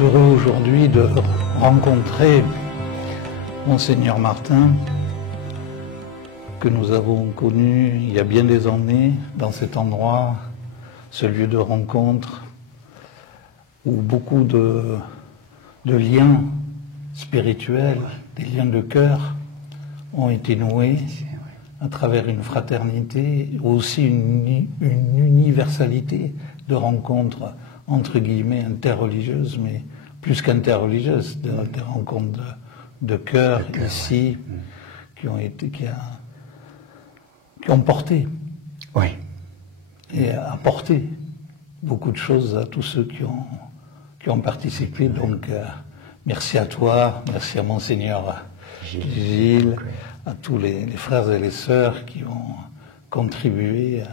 heureux aujourd'hui de rencontrer Monseigneur Martin, que nous avons connu il y a bien des années dans cet endroit, ce lieu de rencontre, où beaucoup de liens spirituels, des liens de cœur ont été noués à travers une fraternité, aussi une universalité de rencontres entre guillemets interreligieuses, mais plus qu'interreligieuses, des rencontres de cœur ici, qui ont porté et apporté beaucoup de choses à tous ceux qui ont participé. Donc merci à toi, merci à Monseigneur Gilles, à tous les frères et les sœurs qui ont contribué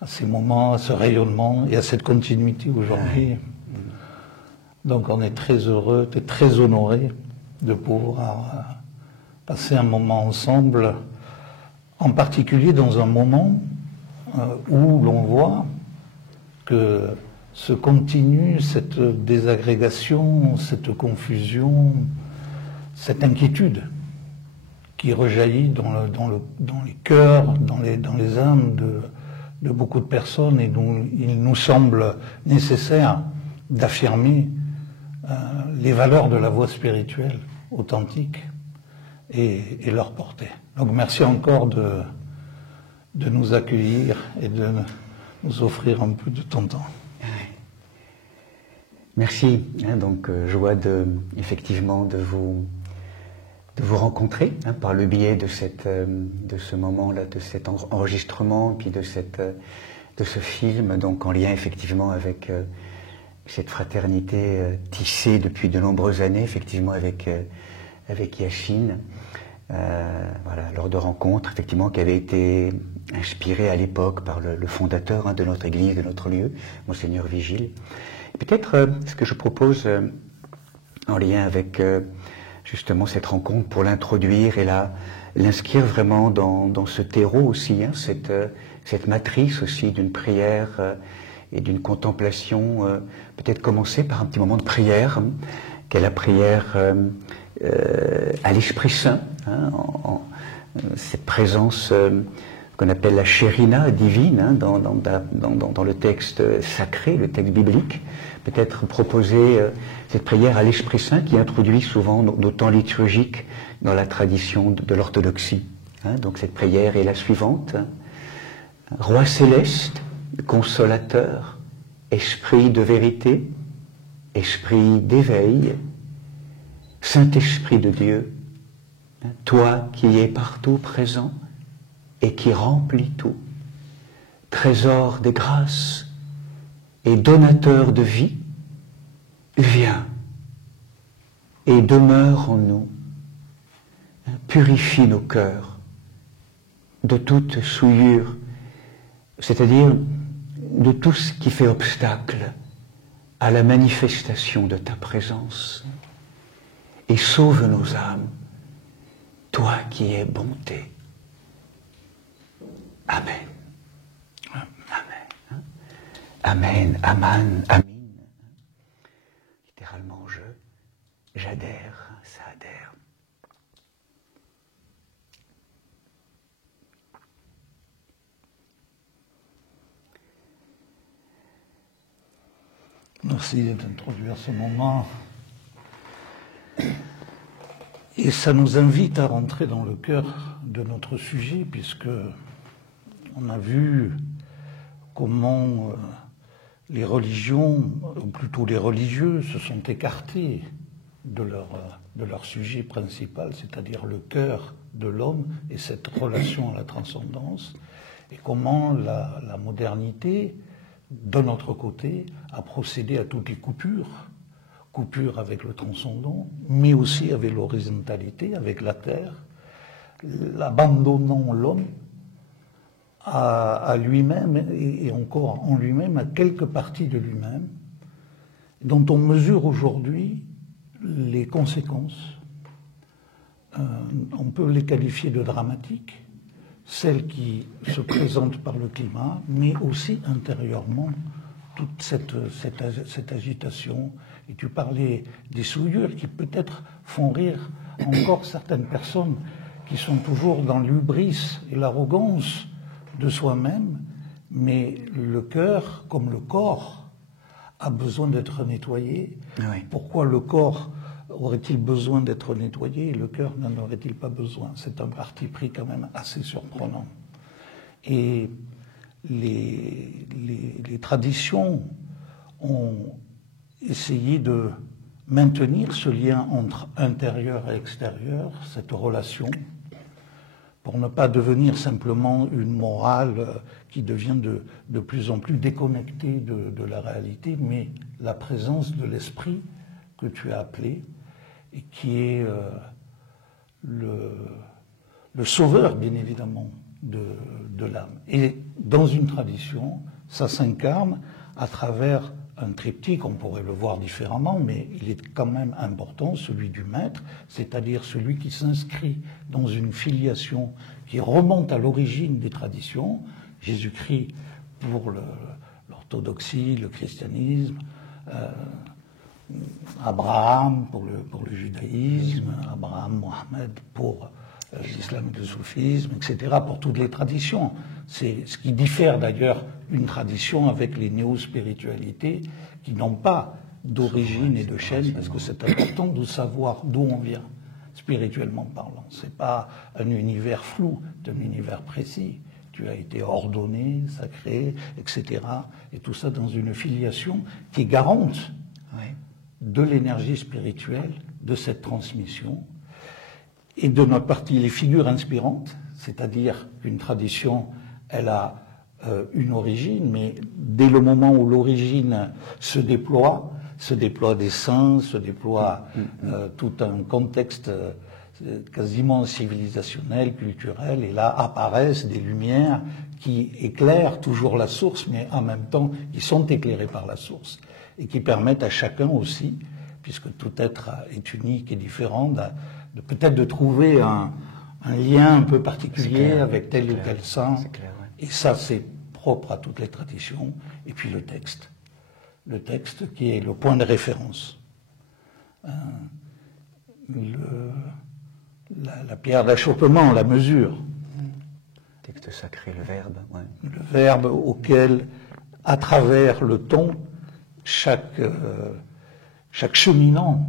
à ces moments, à ce rayonnement et à cette continuité aujourd'hui. Donc on est très heureux, très honorés de pouvoir passer un moment ensemble, en particulier dans un moment où l'on voit que se continue cette désagrégation, cette confusion, cette inquiétude qui rejaillit dans les cœurs, dans les âmes de beaucoup de personnes, et dont il nous semble nécessaire d'affirmer les valeurs de la voie spirituelle authentique et leur portée. Donc merci encore de nous accueillir et de nous offrir un peu de ton temps. Merci. Donc joie effectivement de vous rencontrer par le biais de ce moment-là, de cet enregistrement, puis de ce film, donc en lien effectivement avec cette fraternité tissée depuis de nombreuses années, effectivement avec Yachine, lors de rencontres effectivement qui avaient été inspirées à l'époque par le fondateur de notre église, de notre lieu, Monseigneur Vigile. Peut-être ce que je propose en lien avec justement cette rencontre, pour l'introduire et l'inscrire vraiment dans ce terreau aussi, cette matrice aussi d'une prière et d'une contemplation, peut-être commencer par un petit moment de prière, qu'est la prière à l'Esprit Saint, cette présence qu'on appelle la Shérina divine dans le texte sacré, le texte biblique. Peut-être proposer cette prière à l'Esprit Saint qui introduit souvent nos temps liturgiques dans la tradition de l'orthodoxie. Donc cette prière est la suivante. Roi céleste, consolateur, esprit de vérité, esprit d'éveil, Saint-Esprit de Dieu, toi qui es partout présent et qui remplis tout, trésor des grâces et donateur de vie, viens et demeure en nous, purifie nos cœurs de toute souillure, c'est-à-dire de tout ce qui fait obstacle à la manifestation de ta présence, et sauve nos âmes, toi qui es bonté. Amen. Amen. Amen, amen, amen. Littéralement, j'adhère, ça adhère. Merci d'introduire ce moment. Et ça nous invite à rentrer dans le cœur de notre sujet, puisque on a vu comment les religions, ou plutôt les religieux, se sont écartés de leur sujet principal, c'est-à-dire le cœur de l'homme et cette relation à la transcendance, et comment la modernité, de notre côté, a procédé à toutes les coupures avec le transcendant, mais aussi avec l'horizontalité, avec la terre, abandonnant l'homme à lui-même et encore en lui-même, à quelques parties de lui-même, dont on mesure aujourd'hui les conséquences. On peut les qualifier de dramatiques, celles qui se présentent par le climat, mais aussi intérieurement, toute cette agitation Et tu parlais des souillures qui peut-être font rire encore certaines personnes qui sont toujours dans l'hubris et l'arrogance de soi-même, mais le cœur, comme le corps, a besoin d'être nettoyé. Oui. Pourquoi le corps aurait-il besoin d'être nettoyé et le cœur n'en aurait-il pas besoin? C'est un parti pris quand même assez surprenant. Et les traditions ont essayé de maintenir ce lien entre intérieur et extérieur, cette relation, pour ne pas devenir simplement une morale qui devient de plus en plus déconnectée de la réalité, mais la présence de l'esprit que tu as appelé, et qui est le sauveur, bien évidemment, de l'âme. Et dans une tradition, ça s'incarne à travers un triptyque, on pourrait le voir différemment, mais il est quand même important, celui du maître, c'est-à-dire celui qui s'inscrit dans une filiation qui remonte à l'origine des traditions, Jésus-Christ pour l'orthodoxie, le christianisme, Abraham pour le judaïsme, Abraham, Mohammed pour l'islam et le soufisme, etc., pour toutes les traditions. C'est ce qui diffère d'ailleurs une tradition avec les néo-spiritualités qui n'ont pas d'origine et de chaîne, parce que c'est important de savoir d'où on vient, spirituellement parlant. C'est pas un univers flou, c'est un univers précis. Tu as été ordonné, sacré, etc. Et tout ça dans une filiation qui est garante de l'énergie spirituelle, de cette transmission. Et de notre partie, les figures inspirantes, c'est-à-dire qu'une tradition, elle a une origine, mais dès le moment où l'origine se déploie des saints, se déploie tout un contexte quasiment civilisationnel, culturel, et là apparaissent des lumières qui éclairent toujours la source, mais en même temps qui sont éclairées par la source, et qui permettent à chacun aussi, puisque tout être est unique et différent, de peut-être de trouver un lien un peu particulier avec tel ou tel saint. Et ça, c'est propre à toutes les traditions. Et puis le texte. Le texte qui est le point de référence. La pierre d'achoppement, la mesure. Texte sacré, le verbe. Ouais. Le verbe auquel, à travers le ton, chaque cheminant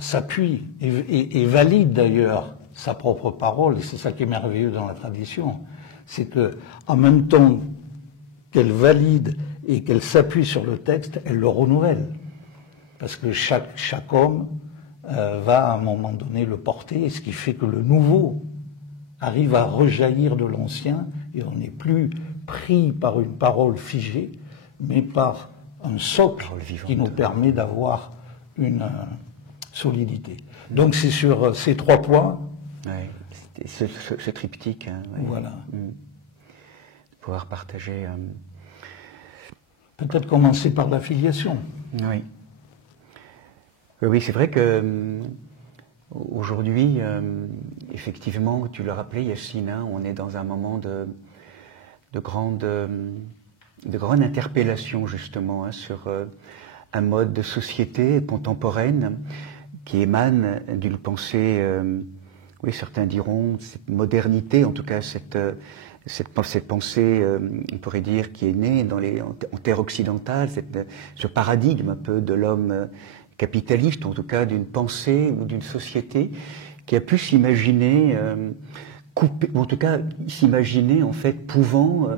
s'appuie et valide d'ailleurs sa propre parole, et c'est ça qui est merveilleux dans la tradition, c'est que en même temps qu'elle valide et qu'elle s'appuie sur le texte, elle le renouvelle, parce que chaque homme va à un moment donné le porter, ce qui fait que le nouveau arrive à rejaillir de l'ancien, et on n'est plus pris par une parole figée, mais par un socle qui nous permet d'avoir une solidité. Donc c'est sur ces 3 points. Ouais, ce triptyque. Hein, ouais. Voilà. Pouvoir partager. Peut-être commencer par la filiation. Oui. Oui, c'est vrai que aujourd'hui, effectivement, tu le rappelais, Yacine, hein, on est dans un moment de grande interpellation justement hein, sur un mode de société contemporaine qui émane d'une pensée, oui, certains diront, cette modernité, en tout cas cette pensée, on pourrait dire, qui est née en terre occidentale, ce paradigme un peu de l'homme capitaliste, en tout cas d'une pensée ou d'une société qui a pu s'imaginer couper, ou en tout cas s'imaginer en fait pouvant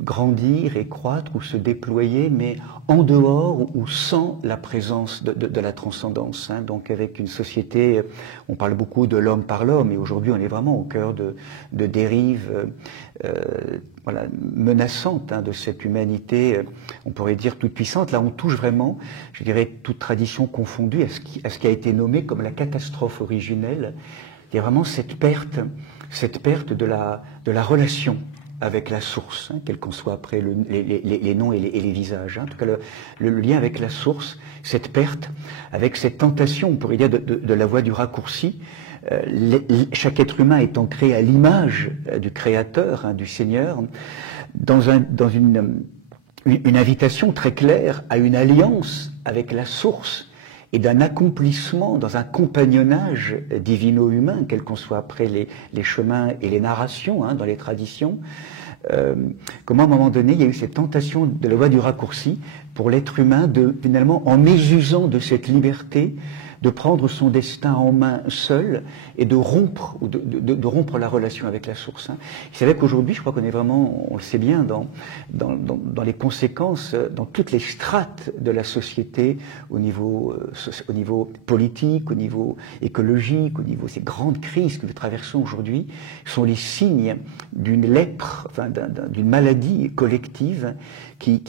grandir et croître ou se déployer, mais en dehors ou sans la présence de la transcendance. Hein. Donc avec une société, on parle beaucoup de l'homme par l'homme, et aujourd'hui on est vraiment au cœur de dérives voilà, menaçantes hein, de cette humanité, on pourrait dire toute puissante. Là on touche vraiment, je dirais, toute tradition confondue, à ce qui a été nommé comme la catastrophe originelle. Il y a vraiment cette perte de la relation avec la source, hein, quel qu'en soit après les noms et les visages. Hein. En tout cas, le lien avec la source, cette perte, avec cette tentation, on pourrait dire, de la voie du raccourci. Chaque être humain étant créé à l'image du Créateur, hein, du Seigneur, dans une une invitation très claire à une alliance avec la source et d'un accomplissement dans un compagnonnage divino-humain, quels qu'en soient après les chemins et les narrations dans les traditions. Comment à un moment donné il y a eu cette tentation de la voie du raccourci pour l'être humain de finalement, en mésusant de cette liberté, de prendre son destin en main seul et de rompre rompre la relation avec la source. Il savait qu'aujourd'hui, je crois qu'on est vraiment, on le sait bien, dans les conséquences, dans toutes les strates de la société, au niveau politique, au niveau écologique, au niveau de ces grandes crises que nous traversons aujourd'hui, sont les signes d'une lèpre, enfin d'une maladie collective qui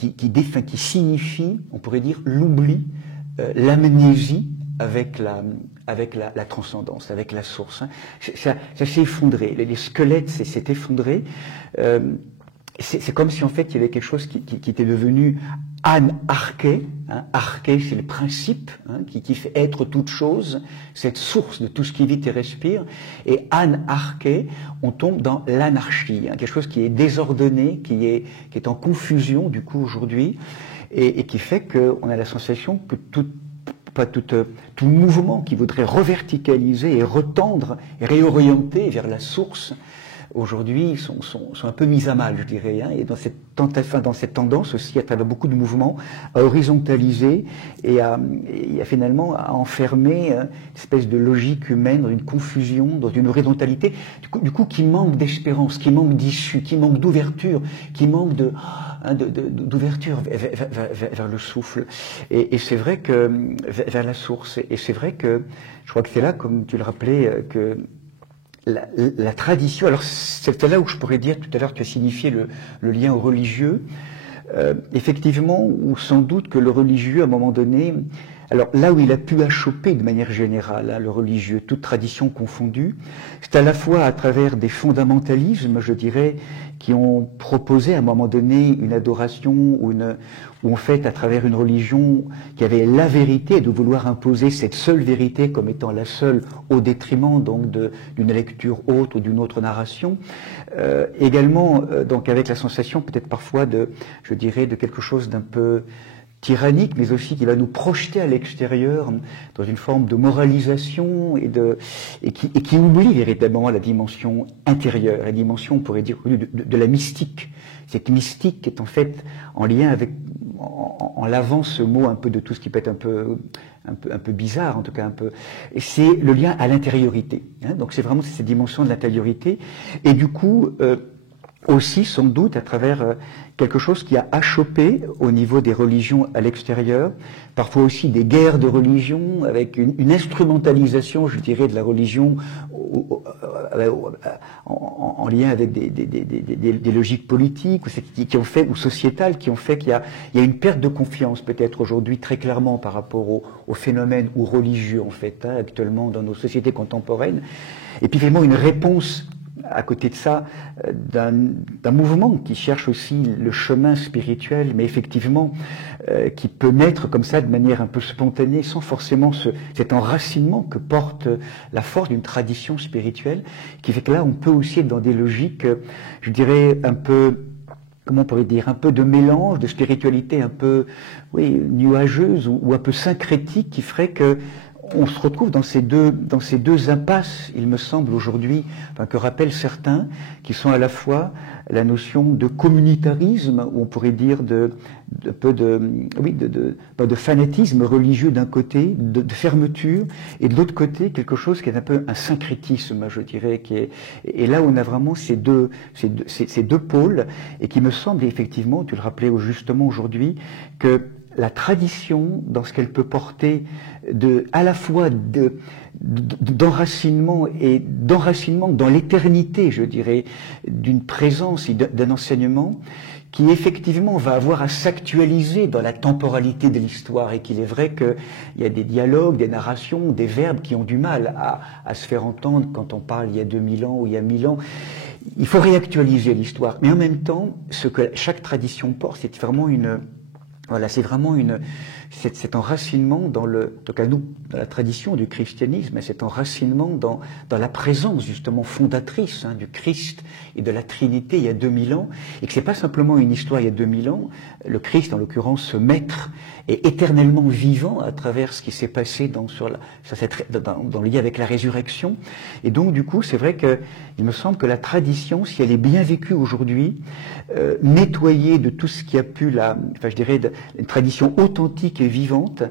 signifie, on pourrait dire, l'oubli, l'amnésie, avec la transcendance, avec la source. Ça s'est effondré, les squelettes s'est effondré. C'est comme si en fait il y avait quelque chose qui était devenu anarché. Arché, c'est le principe qui fait être toute chose, cette source de tout ce qui vit et respire. Et anarché, on tombe dans l'anarchie, quelque chose qui est désordonné, qui est en confusion du coup aujourd'hui, et qui fait qu'on a la sensation que tout mouvement qui voudrait reverticaliser et retendre et réorienter vers la source, aujourd'hui, sont un peu mis à mal, je dirais, et dans cette tendance aussi, à travers beaucoup de mouvements, à horizontaliser et à finalement à enfermer une espèce de logique humaine dans une confusion, dans une horizontalité, du coup qui manque d'espérance, qui manque d'issue, qui manque d'ouverture, qui manque d'ouverture vers le souffle. Et c'est vrai que, vers la source, et c'est vrai que, je crois que c'est là, comme tu le rappelais, que la tradition, alors c'est là où je pourrais dire, tout à l'heure tu as signifié le lien au religieux, effectivement, ou sans doute que le religieux, à un moment donné, alors là où il a pu achoper de manière générale, le religieux, toute tradition confondue, c'est à la fois à travers des fondamentalismes, je dirais, qui ont proposé à un moment donné une adoration ou en fait à travers une religion qui avait la vérité, de vouloir imposer cette seule vérité comme étant la seule au détriment donc d'une lecture autre ou d'une autre narration. Également donc avec la sensation peut-être parfois je dirais de quelque chose d'un peu tyrannique, mais aussi qui va nous projeter à l'extérieur dans une forme de moralisation et qui oublie véritablement la dimension intérieure, la dimension, on pourrait dire, de la mystique. Cette mystique qui est en fait en lien avec, en lavant ce mot un peu de tout ce qui peut être un peu bizarre, en tout cas un peu, et c'est le lien à l'intériorité. Donc c'est vraiment cette dimension de l'intériorité, et du coup, aussi sans doute à travers quelque chose qui a achoppé au niveau des religions à l'extérieur, parfois aussi des guerres de religion, avec une instrumentalisation, je dirais, de la religion en lien avec des logiques politiques ou sociétales qui ont fait qu'il y a une perte de confiance peut-être aujourd'hui très clairement par rapport au phénomène ou religieux en fait actuellement dans nos sociétés contemporaines, et puis vraiment une réponse à côté de ça, d'un mouvement qui cherche aussi le chemin spirituel, mais effectivement qui peut naître comme ça de manière un peu spontanée, sans forcément cet enracinement que porte la force d'une tradition spirituelle, qui fait que là on peut aussi être dans des logiques, je dirais, un peu, comment on pourrait dire, un peu de mélange, de spiritualité un peu, oui, nuageuse ou un peu syncrétique, qui ferait que on se retrouve dans ces deux impasses, il me semble aujourd'hui, que rappellent certains, qui sont à la fois la notion de communautarisme, ou on pourrait dire de fanatisme religieux d'un côté, de fermeture, et de l'autre côté quelque chose qui est un peu un syncrétisme, je dirais, et là où on a vraiment ces deux pôles, et qui me semble effectivement, tu le rappelais justement aujourd'hui, que la tradition, dans ce qu'elle peut porter à la fois d'enracinement et d'enracinement dans l'éternité, je dirais, d'une présence et d'un enseignement qui effectivement va avoir à s'actualiser dans la temporalité de l'histoire, et qu'il est vrai qu'il y a des dialogues, des narrations, des verbes qui ont du mal à se faire entendre quand on parle il y a 2000 ans ou il y a 1000 ans. Il faut réactualiser l'histoire, mais en même temps, ce que chaque tradition porte, c'est vraiment cet enracinement dans le, en tout cas nous, dans la tradition du christianisme, cet enracinement dans la présence justement fondatrice du Christ et de la Trinité il y a 2000 ans, et que c'est pas simplement une histoire il y a 2000 ans, le Christ en l'occurrence, ce maître, est éternellement vivant à travers ce qui s'est passé dans le lien avec la résurrection. Et donc du coup, c'est vrai qu'il me semble que la tradition, si elle est bien vécue aujourd'hui, nettoyée de tout ce qui a pu je dirais, une tradition authentique et vivante,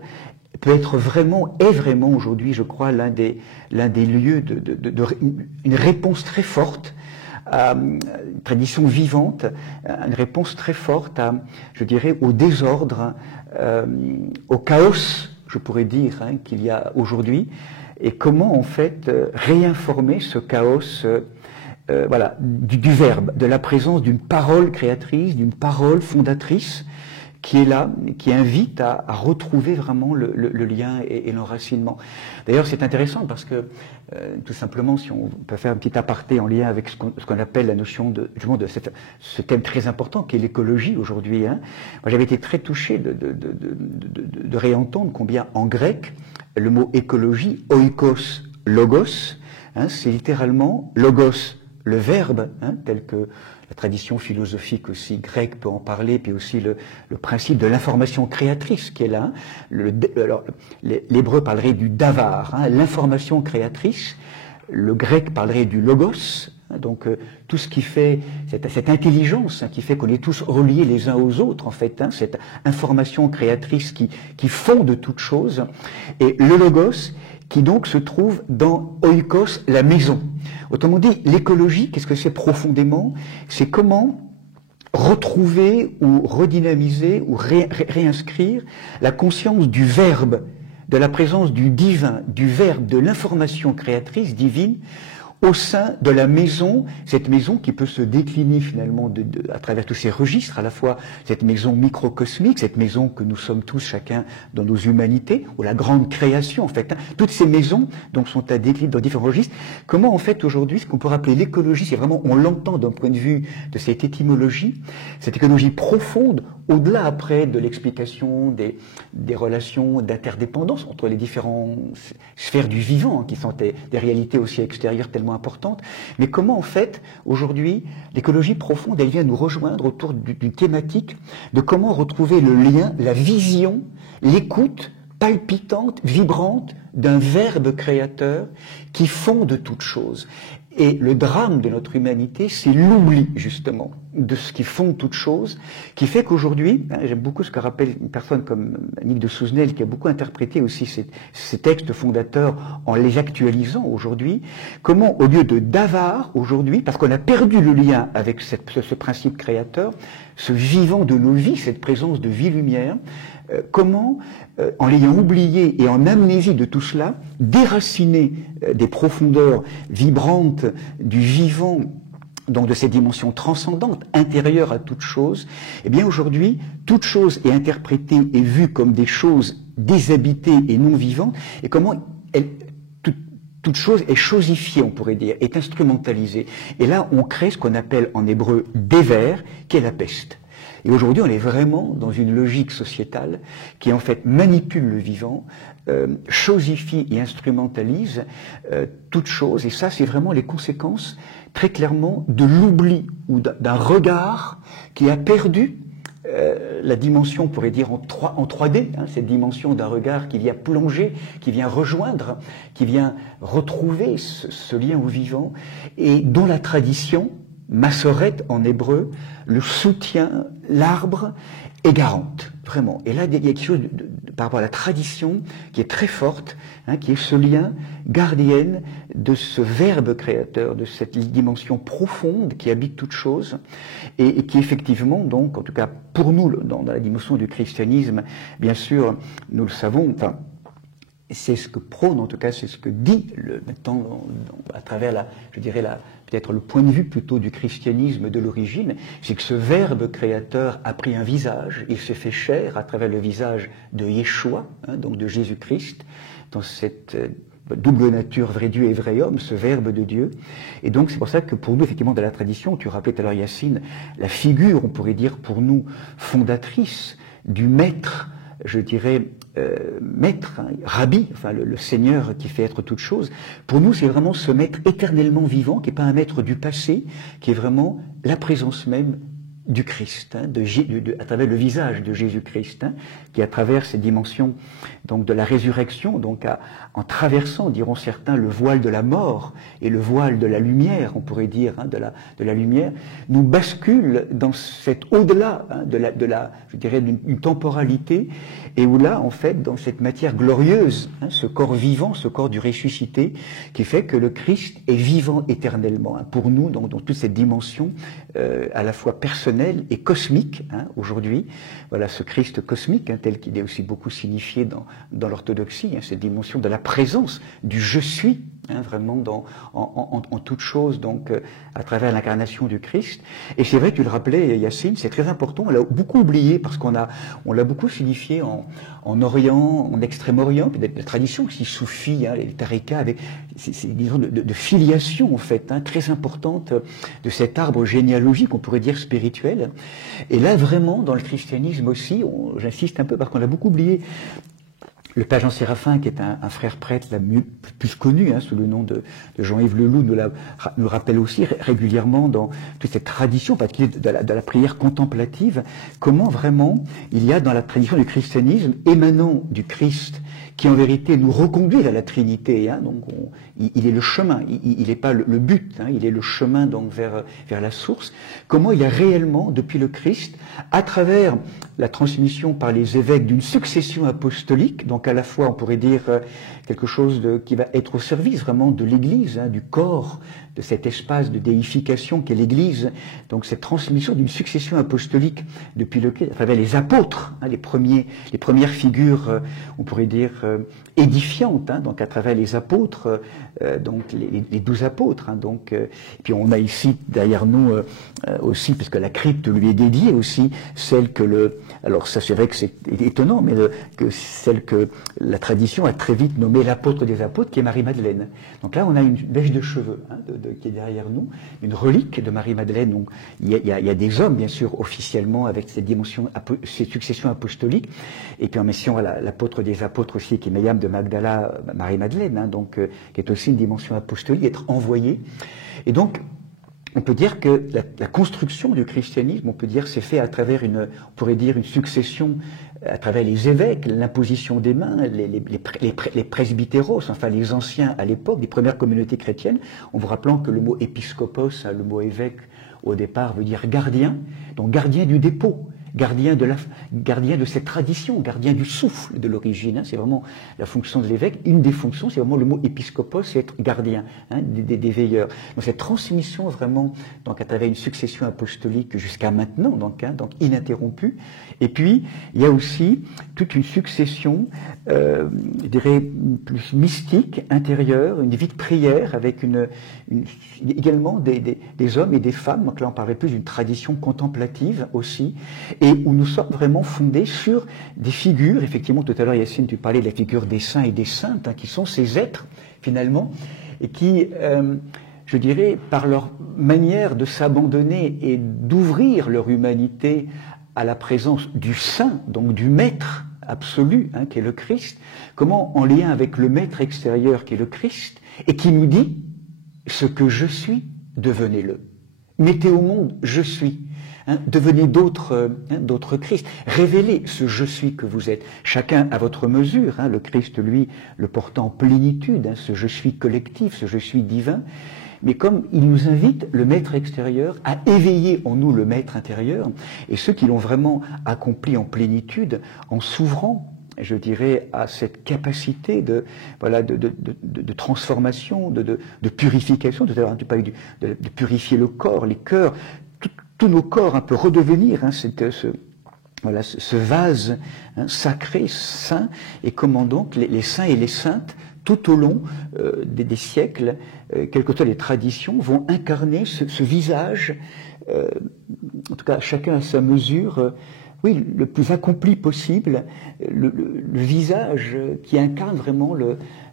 peut être vraiment, est vraiment aujourd'hui, je crois, l'un des lieux une réponse très forte à une tradition vivante, une réponse très forte à, je dirais, au désordre, au chaos, je pourrais dire, qu'il y a aujourd'hui, et comment en fait réinformer ce chaos du verbe, de la présence d'une parole créatrice, d'une parole fondatrice, qui est là, qui invite à retrouver vraiment le lien et l'enracinement. D'ailleurs, c'est intéressant parce que, tout simplement, si on peut faire un petit aparté en lien avec ce qu'on appelle la notion de ce thème très important qui est l'écologie aujourd'hui. Moi, j'avais été très touché de réentendre combien en grec, le mot écologie, oikos, logos, c'est littéralement logos, le verbe, tel que la tradition philosophique aussi grecque peut en parler, puis aussi le principe de l'information créatrice qui est là. L'hébreu parlerait du davar, l'information créatrice. Le grec parlerait du logos. Donc tout ce qui fait cette intelligence qui fait qu'on est tous reliés les uns aux autres en fait, cette information créatrice qui fonde toute chose. Et le logos qui donc se trouve dans oikos, la maison. Autrement dit, l'écologie, qu'est-ce que c'est profondément? C'est comment retrouver ou redynamiser ou réinscrire la conscience du verbe, de la présence du divin, du verbe, de l'information créatrice divine au sein de la maison, cette maison qui peut se décliner finalement à travers tous ces registres, à la fois cette maison microcosmique, cette maison que nous sommes tous chacun dans nos humanités, ou la grande création en fait, toutes ces maisons donc sont à décliner dans différents registres. Comment en fait aujourd'hui, ce qu'on peut rappeler l'écologie, c'est vraiment, on l'entend d'un point de vue de cette étymologie, cette écologie profonde, au-delà après de l'explication des relations d'interdépendance entre les différentes sphères du vivant, qui sont des réalités aussi extérieures tellement importantes, mais comment en fait, aujourd'hui, l'écologie profonde, elle vient nous rejoindre autour d'une thématique de comment retrouver le lien, la vision, l'écoute palpitante, vibrante d'un verbe créateur qui fonde toute chose. Et le drame de notre humanité, c'est l'oubli, justement, de ce qui fonde toute chose, qui fait qu'aujourd'hui, j'aime beaucoup ce que rappelle une personne comme Annick de Souzenel, qui a beaucoup interprété aussi ces textes fondateurs en les actualisant aujourd'hui, comment, au lieu de d'avare, aujourd'hui, parce qu'on a perdu le lien avec ce principe créateur, ce vivant de nos vies, cette présence de vie-lumière, comment, en l'ayant oublié et en amnésie de tout cela, déraciner des profondeurs vibrantes du vivant, donc de cette dimension transcendante, intérieure à toute chose, eh bien aujourd'hui, toute chose est interprétée et vue comme des choses déshabitées et non vivantes, et comment toute chose est chosifiée, on pourrait dire, est instrumentalisée. Et là, on crée ce qu'on appelle en hébreu déver, qui est la peste. Et aujourd'hui, on est vraiment dans une logique sociétale qui, en fait, manipule le vivant, chosifie et instrumentalise toute chose. Et ça, c'est vraiment les conséquences, très clairement, de l'oubli ou d'un regard qui a perdu la dimension, on pourrait dire, en 3D, cette dimension d'un regard qui vient plonger, qui vient rejoindre, qui vient retrouver ce lien au vivant, et dont la tradition, Massorette en hébreu, le soutien, l'arbre est garante, vraiment. Et là, il y a quelque chose par rapport à la tradition qui est très forte, qui est ce lien gardienne de ce verbe créateur, de cette dimension profonde qui habite toute chose, et qui effectivement, donc, en tout cas pour nous, dans la dimension du christianisme, bien sûr, nous le savons, enfin, c'est ce que prône, en tout cas, c'est ce que dit, maintenant, à travers je dirais peut-être le point de vue plutôt du christianisme de l'origine, c'est que ce verbe créateur a pris un visage, il s'est fait chair à travers le visage de Yeshua, donc de Jésus-Christ, dans cette double nature, vrai Dieu et vrai homme, ce verbe de Dieu. Et donc c'est pour ça que pour nous, effectivement, dans la tradition, tu rappelais tout à l'heure Yacine, la figure, on pourrait dire pour nous, fondatrice du maître je dirais, maître, hein, rabbi, enfin le Seigneur qui fait être toute chose. Pour nous, c'est vraiment ce maître éternellement vivant, qui n'est pas un maître du passé, qui est vraiment la présence même du Christ, hein, à travers le visage de Jésus-Christ, hein, qui à travers ces dimensions donc de la résurrection, donc en traversant, diront certains, le voile de la mort et le voile de la lumière, on pourrait dire, hein, de la lumière, nous bascule dans cet au-delà, hein, je dirais, d'une temporalité, et où là, en fait, dans cette matière glorieuse, hein, ce corps vivant, ce corps du ressuscité, qui fait que le Christ est vivant éternellement, hein, pour nous, dans toute cette dimension à la fois personnelle et cosmique, hein, aujourd'hui. Voilà ce Christ cosmique, hein, tel qu'il est aussi beaucoup signifié dans l'orthodoxie, hein, cette dimension de la présence du je suis, hein, vraiment en toute chose, donc à travers l'incarnation du Christ. Et c'est vrai, tu le rappelais, Yacine, c'est très important, on l'a beaucoup oublié parce on l'a beaucoup signifié en Orient, en Extrême-Orient, puis la tradition aussi soufie, hein, les tariqas, avec disons de filiation en fait, hein, très importante de cet arbre généalogique, on pourrait dire spirituel. Et là vraiment, dans le christianisme aussi, j'insiste un peu parce qu'on l'a beaucoup oublié, le père Jean Séraphin, qui est un frère prêtre plus connu, hein, sous le nom de Jean-Yves Leloup, nous rappelle aussi régulièrement dans toute cette tradition, en particulier de la prière contemplative, comment vraiment il y a dans la tradition du christianisme, émanant du Christ, qui en vérité nous reconduit à la Trinité, hein, donc il est le chemin, il n'est pas le but, hein, il est le chemin donc vers la source, comment il y a réellement, depuis le Christ, à travers la transmission par les évêques d'une succession apostolique, donc à la fois on pourrait dire quelque chose qui va être au service vraiment de l'Église, hein, du corps, de cet espace de déification qu'est l'Église, donc cette transmission d'une succession apostolique depuis lequel, à travers les apôtres, hein, les premières figures, on pourrait dire édifiantes, hein, donc à travers les apôtres, donc les 12 apôtres, hein, donc et puis on a ici derrière nous aussi, puisque la crypte lui est dédiée aussi, celle que alors ça c'est vrai que c'est étonnant, mais que celle que la tradition a très vite nommée l'apôtre des apôtres, qui est Marie-Madeleine. Donc là on a une bêche de cheveux, hein, qui est derrière nous, une relique de Marie-Madeleine. Donc il y a des hommes bien sûr officiellement avec cette dimension, cette succession apostolique, et puis en mission voilà, l'apôtre des apôtres aussi, qui est Myriam de Magdala, Marie-Madeleine, hein, donc qui est aussi une dimension apostolique, être envoyée. Et donc on peut dire que la construction du christianisme, on peut dire, s'est fait à travers on pourrait dire une succession à travers les évêques, l'imposition des mains, les presbytéros, enfin les anciens à l'époque, des premières communautés chrétiennes, en vous rappelant que le mot épiscopos, le mot évêque, au départ veut dire gardien, donc gardien du dépôt, gardien de cette tradition, gardien du souffle de l'origine, hein, c'est vraiment la fonction de l'évêque. Une des fonctions, c'est vraiment le mot épiscopos, c'est être gardien, hein, des veilleurs. Donc cette transmission vraiment, donc à travers une succession apostolique jusqu'à maintenant, donc ininterrompue. Et puis il y a aussi toute une succession, je dirais plus mystique, intérieure, une vie de prière avec également des hommes et des femmes. Donc là on parlait plus d'une tradition contemplative aussi. Et où nous sommes vraiment fondés sur des figures, effectivement tout à l'heure Yacine tu parlais de la figure des saints et des saintes, hein, qui sont ces êtres finalement, et qui, je dirais, par leur manière de s'abandonner et d'ouvrir leur humanité à la présence du saint, donc du maître absolu, hein, qui est le Christ, comment en lien avec le maître extérieur qui est le Christ, et qui nous dit « ce que je suis, devenez-le ». Mettez au monde « je suis ». Hein, devenez d'autres Christ. Révélez ce je suis que vous êtes. Chacun à votre mesure. Hein, le Christ, lui, le portant en plénitude, hein, ce je suis collectif, ce je suis divin. Mais comme il nous invite, le maître extérieur, à éveiller en nous le maître intérieur, et ceux qui l'ont vraiment accompli en plénitude, en s'ouvrant, je dirais, à cette capacité de transformation, de purification. Tout à l'heure, tu parlais de purifier le corps, les cœurs, tous nos corps, un peu redevenir, hein, ce vase, hein, sacré, saint, et comment donc les saints et les saintes, tout au long des siècles, quelles que soient les traditions, vont incarner ce visage, en tout cas chacun à sa mesure, oui, le plus accompli possible, le visage qui incarne vraiment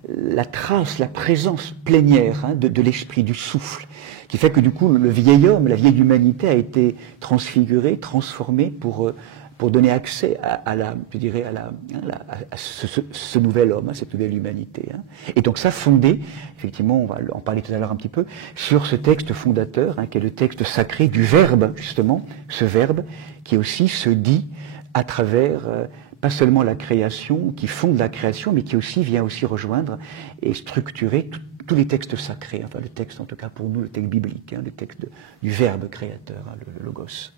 la trace, la présence plénière, hein, de l'esprit, du souffle, qui fait que du coup le vieil homme, la vieille humanité a été transfigurée, transformée pour pour donner accès à ce nouvel homme, à cette nouvelle humanité. Hein. Et donc ça fondé, effectivement, on va en parler tout à l'heure un petit peu, sur ce texte fondateur, hein, qui est le texte sacré du Verbe, justement, ce Verbe qui aussi se dit à travers pas seulement la création, qui fonde la création, mais qui aussi vient aussi rejoindre et structurer tous les textes sacrés, enfin le texte en tout cas pour nous, le texte biblique, hein, le texte du Verbe créateur, hein, le Logos.